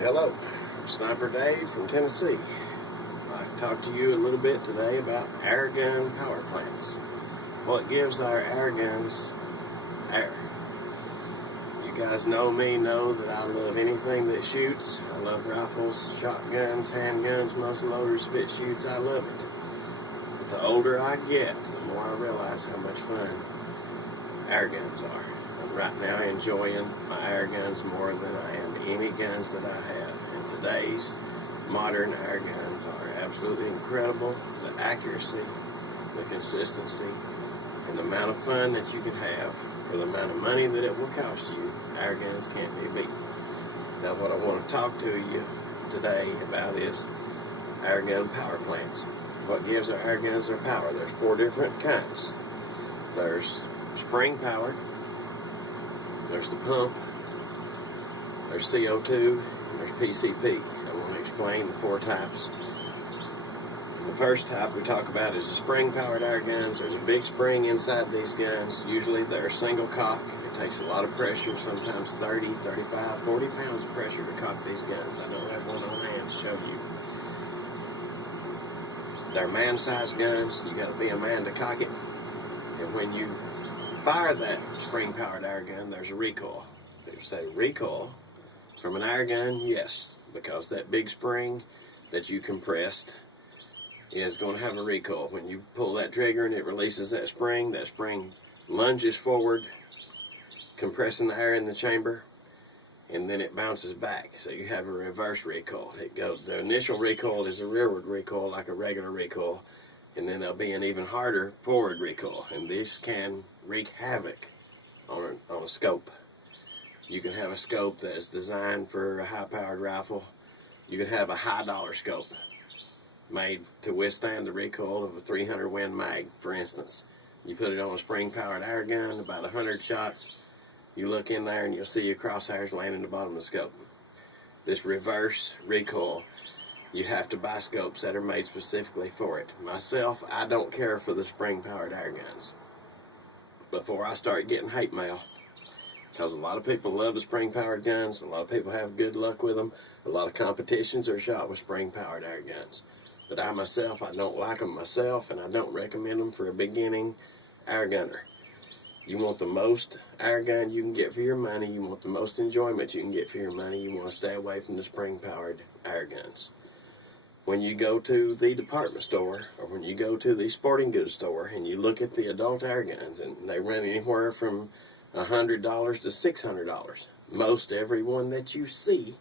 Hello, I'm Sniper Dave from Tennessee. I'd like to talk to you a little bit today about air gun power plants. What gives our air guns air? You guys know me, know that I love anything that shoots. I love rifles, shotguns, handguns, muzzleloaders. If it shoots, I love it. But the older I get, the more I realize how much fun air guns are. I'm right now enjoying my air guns more than I am any guns that I have. And today's modern air guns are absolutely incredible. The accuracy, the consistency, and the amount of fun that you can have for the amount of money that it will cost you, air guns can't be beat. Now what I want to talk to you today about is air gun power plants. What gives our air guns their power? There's 4 different kinds. There's spring powered, there's the pump, there's CO2, and there's PCP. I want to explain the 4 types. The first type we talk about is the spring-powered air guns. There's a big spring inside these guns. Usually they're single cock. It takes a lot of pressure, sometimes 30, 35, 40 pounds of pressure to cock these guns. I don't have one on hand to show you. They're man-sized guns. You got to be a man to cock it. And when you fire that spring-powered air gun, there's a recoil. People say recoil from an air gun, yes, because that big spring that you compressed is going to have a recoil. When you pull that trigger and it releases that spring lunges forward, compressing the air in the chamber, and then it bounces back. So you have a reverse recoil. The initial recoil is a rearward recoil, like a regular recoil, and then there'll be an even harder forward recoil, and this can wreak havoc on a scope. You can have a scope that is designed for a high-powered rifle. You can have a high-dollar scope made to withstand the recoil of a 300 Win mag, for instance. You put it on a spring-powered air gun, about 100 shots. You look in there and you'll see your crosshairs land in the bottom of the scope. This reverse recoil, you have to buy scopes that are made specifically for it. Myself, I don't care for the spring-powered air guns. Before I start getting hate mail, because a lot of people love the spring-powered guns, a lot of people have good luck with them, a lot of competitions are shot with spring-powered air guns. But I myself, I don't like them myself, and I don't recommend them for a beginning air gunner. You want the most air gun you can get for your money, you want the most enjoyment you can get for your money, you want to stay away from the spring-powered air guns. When you go to the department store, or when you go to the sporting goods store, and you look at the adult air guns, and they run anywhere from $100 to $600. Most every one that you see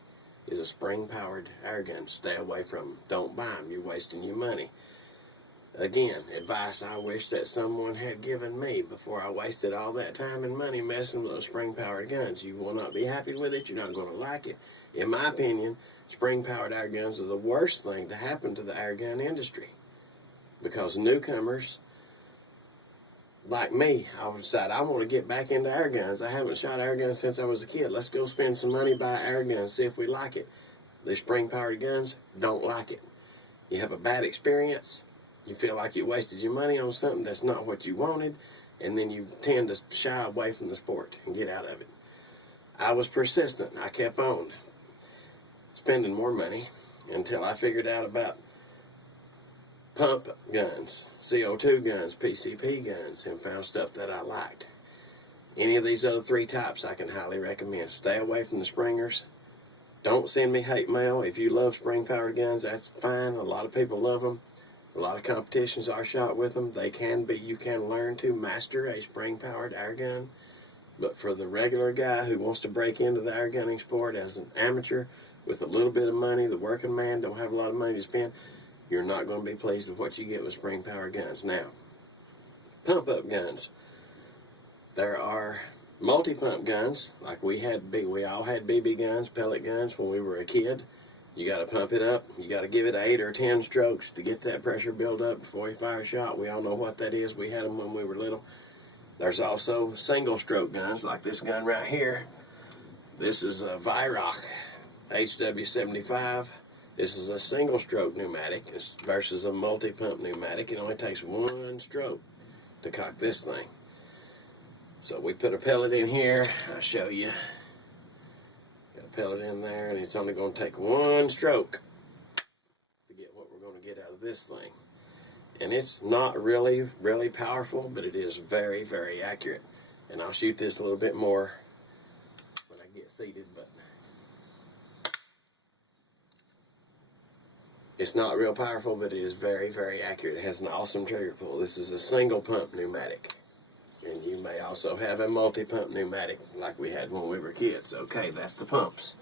is a spring-powered air gun. Stay away from them. Don't buy them. You're wasting your money. Again, advice I wish that someone had given me before I wasted all that time and money messing with those spring-powered guns. You will not be happy with it. You're not going to like it. In my opinion, spring-powered air guns are the worst thing to happen to the air gun industry, because newcomers like me, I decided I want to get back into air guns. I haven't shot air guns since I was a kid. Let's go spend some money, buy air guns, see if we like it. The spring-powered guns, don't like it. You have a bad experience. You feel like you wasted your money on something that's not what you wanted, and then you tend to shy away from the sport and get out of it. I was persistent. I kept on spending more money until I figured out about pump guns, CO2 guns, PCP guns, and found stuff that I liked. Any of these other 3 types I can highly recommend. Stay away from the springers. Don't send me hate mail. If you love spring-powered guns, that's fine. A lot of people love them. A lot of competitions are shot with them. You can learn to master a spring-powered air gun. But for the regular guy who wants to break into the air gunning sport as an amateur with a little bit of money, the working man don't have a lot of money to spend, you're not going to be pleased with what you get with spring-powered guns. Now, pump-up guns. There are multi-pump guns, like we all had BB guns, pellet guns when we were a kid. You got to pump it up. You got to give it 8 or 10 strokes to get that pressure build up before you fire a shot. We all know what that is. We had them when we were little. There's also single-stroke guns, like this gun right here. This is a Vyrock HW75. This is a single-stroke pneumatic versus a multi-pump pneumatic. It only takes 1 stroke to cock this thing. So we put a pellet in here. I'll show you. Got a pellet in there, and it's only going to take one stroke to get what we're going to get out of this thing. And it's not really powerful, but it is very, very accurate. And I'll shoot this a little bit more when I get seated, but it's not real powerful, but it is very, very accurate. It has an awesome trigger pull. This is a single pump pneumatic. And you may also have a multi-pump pneumatic like we had when we were kids. Okay, that's the pumps.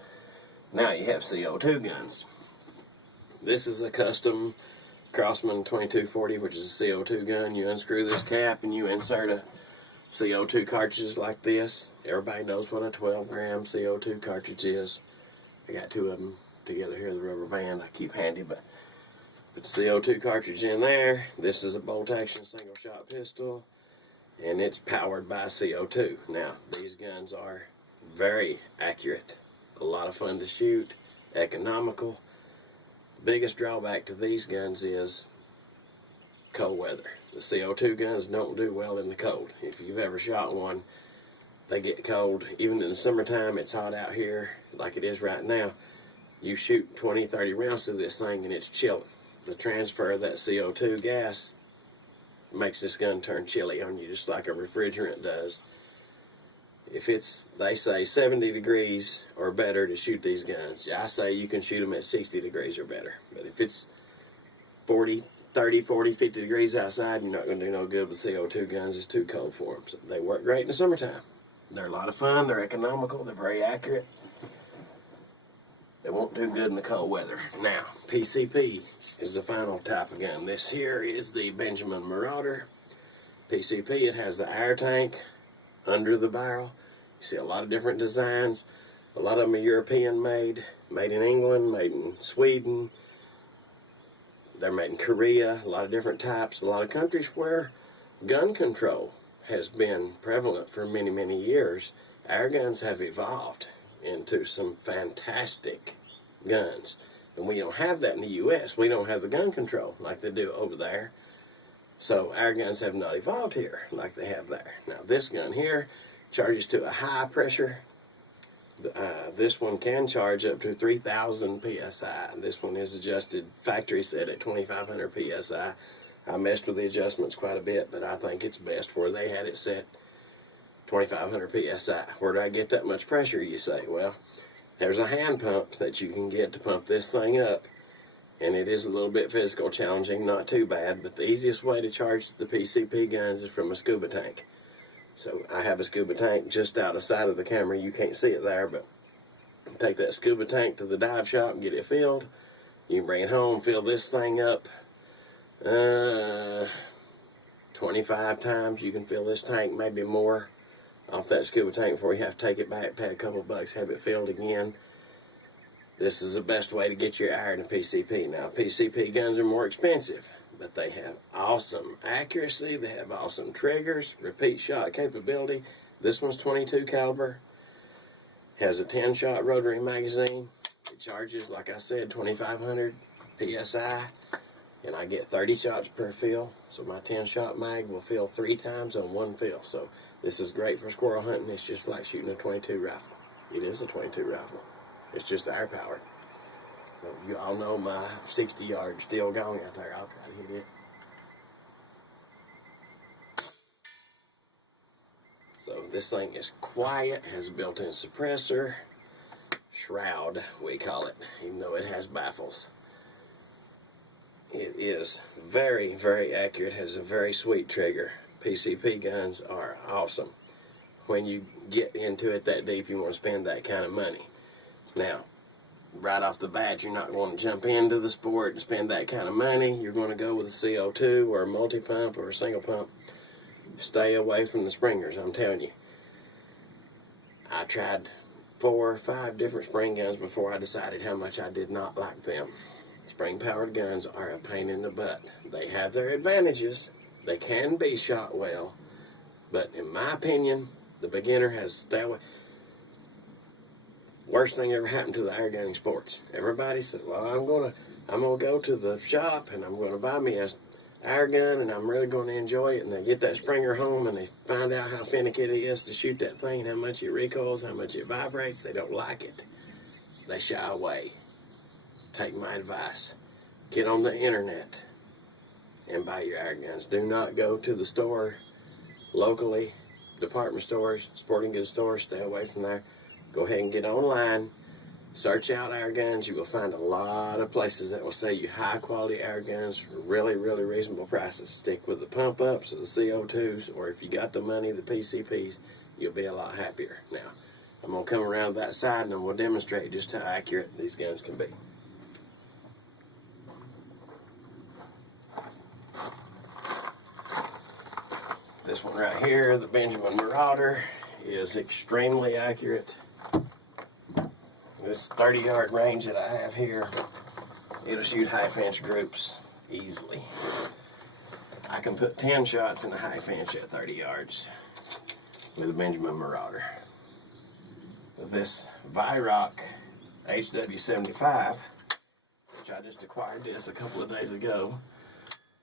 Now you have CO2 guns. This is a custom Crossman 2240, which is a CO2 gun. You unscrew this cap and you insert a CO2 cartridge like this. Everybody knows what a 12-gram CO2 cartridge is. I got two of them together here, the rubber band I keep handy, but put the CO2 cartridge in there. This is a bolt-action single-shot pistol, and it's powered by CO2. Now, these guns are very accurate, a lot of fun to shoot, economical. Biggest drawback to these guns is cold weather. The CO2 guns don't do well in the cold. If you've ever shot one, they get cold. Even in the summertime, it's hot out here like it is right now. You shoot 20, 30 rounds through this thing and it's chilling. The transfer of that CO2 gas makes this gun turn chilly on you, just like a refrigerant does. If it's, they say 70 degrees or better to shoot these guns, I say you can shoot them at 60 degrees or better. But if it's 30, 40, 50 degrees outside, you're not going to do no good with CO2 guns. It's too cold for them. So they work great in the summertime. They're a lot of fun. They're economical. They're very accurate. They won't do good in the cold weather. Now, PCP is the final type of gun. This here is the Benjamin Marauder. PCP, it has the air tank under the barrel. You see a lot of different designs. A lot of them are European made in England, made in Sweden. They're made in Korea, a lot of different types. A lot of countries where gun control has been prevalent for many, many years. Air guns have evolved into some fantastic guns. And we don't have that in the U.S. We don't have the gun control like they do over there. So air guns have not evolved here like they have there. Now this gun here charges to a high pressure. This one can charge up to 3,000 psi. This one is adjusted factory set at 2,500 psi. I messed with the adjustments quite a bit, but I think it's best where they had it set 2,500 psi. Where do I get that much pressure, you say? Well, there's a hand pump that you can get to pump this thing up, and it is a little bit physical challenging, not too bad, but the easiest way to charge the PCP guns is from a scuba tank. So I have a scuba tank just out of sight of the camera. You can't see it there, but take that scuba tank to the dive shop and get it filled. You can bring it home, fill this thing up 25 times. You can fill this tank, maybe more, off that scuba tank before you have to take it back, pay a couple bucks, have it filled again. This is the best way to get your air in a PCP. Now, PCP guns are more expensive, but they have awesome accuracy. They have awesome triggers, repeat shot capability. This one's 22 caliber, has a 10-shot rotary magazine. It charges, like I said, 2,500 psi, and I get 30 shots per fill. So my 10-shot mag will fill 3 times on one fill. So this is great for squirrel hunting. It's just like shooting a 22 rifle. It is a 22 rifle. It's just air powered. So you all know my 60-yard still going out there. I'll try to hit it. So this thing is quiet, has a built-in suppressor, shroud we call it, even though it has baffles. It is very, very accurate, has a very sweet trigger. PCP guns are awesome. When you get into it that deep, you want to spend that kind of money. Now, right off the bat, you're not going to jump into the sport and spend that kind of money. You're going to go with a CO2 or a multi-pump or a single pump. Stay away from the springers, I'm telling you. I tried 4 or 5 different spring guns before I decided how much I did not like them. Spring-powered guns are a pain in the butt. They have their advantages. They can be shot well. But in my opinion, the beginner has to stay away. Worst thing ever happened to the air gunning sports. Everybody said, well, I'm gonna go to the shop and I'm gonna buy me a air gun and I'm really gonna enjoy it. And they get that Springer home and they find out how finicky it is to shoot that thing, how much it recoils, how much it vibrates. They don't like it. they shy away. Take my advice. Get on the internet and buy your air guns. Do not go to the store locally, department stores, sporting goods stores. Stay away from there. Go ahead and get online. Search out air guns. You will find a lot of places that will sell you high quality air guns for really, really reasonable prices. Stick with the pump ups or the CO2s, or if you got the money, the PCPs, you'll be a lot happier. Now, I'm going to come around that side and I'm going to demonstrate just how accurate these guns can be. This one right here, the Benjamin Marauder, is extremely accurate. This 30-yard range that I have here, it'll shoot half-inch groups easily. I can put 10 shots in a half-inch at 30 yards with a Benjamin Marauder. With this Viroc HW75, which I just acquired this a couple of days ago,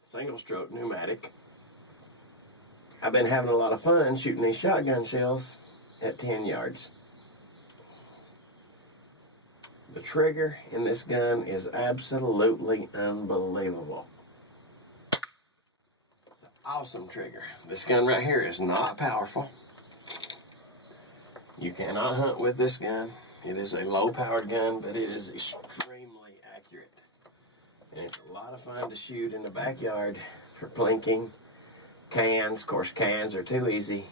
single-stroke pneumatic, I've been having a lot of fun shooting these shotgun shells at 10 yards. The trigger in this gun is absolutely unbelievable. It's an awesome trigger. This gun right here is not powerful. You cannot hunt with this gun. It is a low-powered gun, but it is extremely accurate. And it's a lot of fun to shoot in the backyard for plinking. Cans, of course, cans are too easy.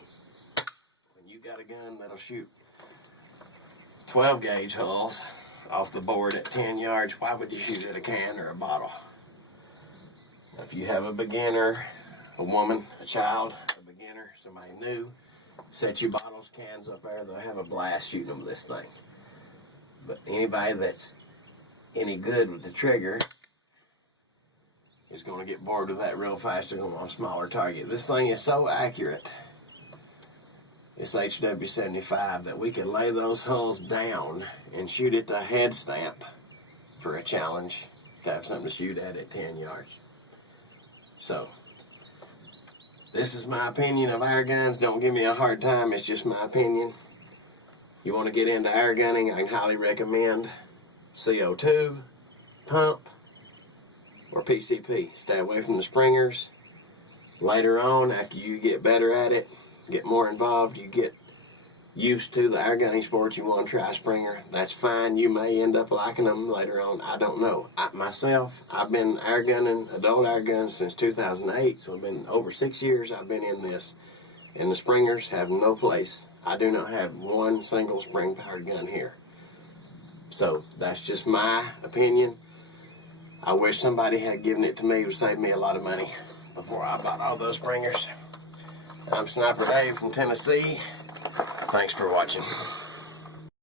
When you got a gun that'll shoot 12 gauge hulls off the board at 10 yards, why would you shoot at a can or a bottle? If you have a beginner, a woman, a child, a beginner, somebody new, set you bottles, cans up there, they'll have a blast shooting them with this thing. But anybody that's any good with the trigger is going to get bored with that real fast. They're going to want a smaller target. This thing is so accurate, it's HW75, that we can lay those hulls down and shoot at the head stamp for a challenge to have something to shoot at 10 yards. So, this is my opinion of air guns. Don't give me a hard time, it's just my opinion. You want to get into air gunning, I can highly recommend CO2, pump, or PCP. Stay away from the springers. Later on, after you get better at it, get more involved, you get used to the air gunning sport, you want to try a springer, that's fine. You may end up liking them later on. I don't know. I've been air gunning, adult air guns, since 2008, so I've been over 6 years I've been in this. And the springers have no place. I do not have one single spring-powered gun here. So, that's just my opinion. I wish somebody had given it to me. It would save me a lot of money before I bought all those springers. I'm Sniper Dave from Tennessee. Thanks for watching.